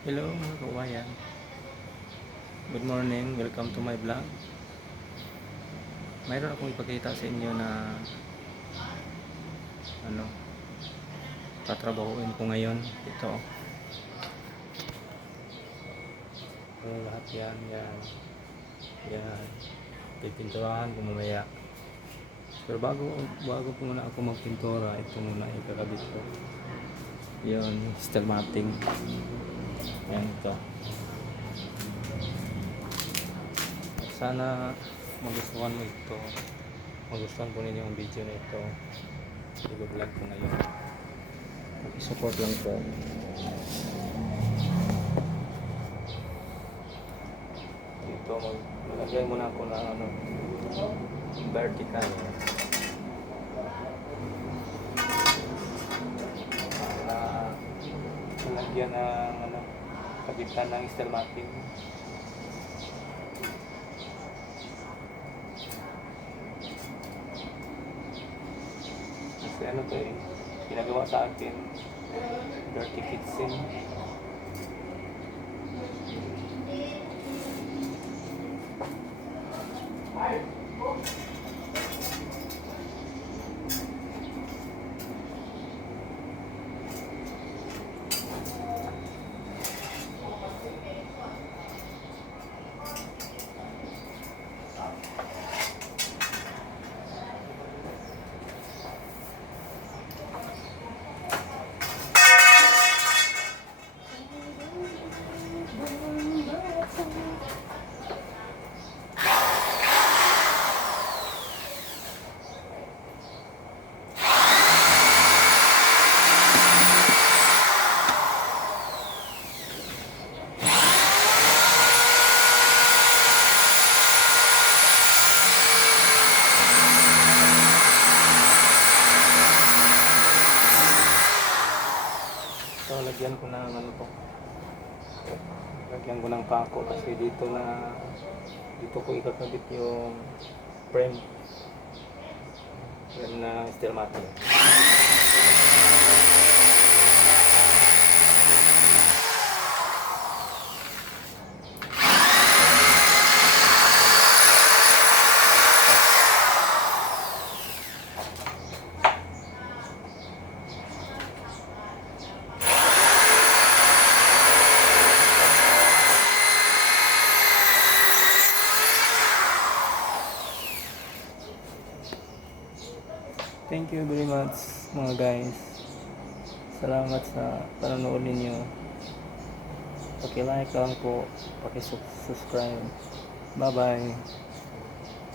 Hello mga kawayan. Good morning. Welcome to my vlog. Mayroon akong ipakita sa inyo na ano, tatrabahuin ko ngayon. Ito. Lahat yan. Yan. Pipinturahan ko mamaya. Pero bago po muna ako magpintura, ito muna ikakabit ko. Yun, steel matting. Yan ito. Sana magustuhan mo ito. Magustuhan po ninyo ang video na ito. I-vlog ko ngayon. I-support lang po. Dito maglagay muna ako ng vertical. Lagyan ng kabitan ng steel matting. Kasi ano to ginagawa sa akin dirty kitchen. So, lagyan ko ng lagyan ko ng pako kasi dito ko ikakabit yung frame na steel matting. Thank you very much mga guys. Salamat sa panonood ninyo. Paki-like lang po, paki-subscribe. Bye bye.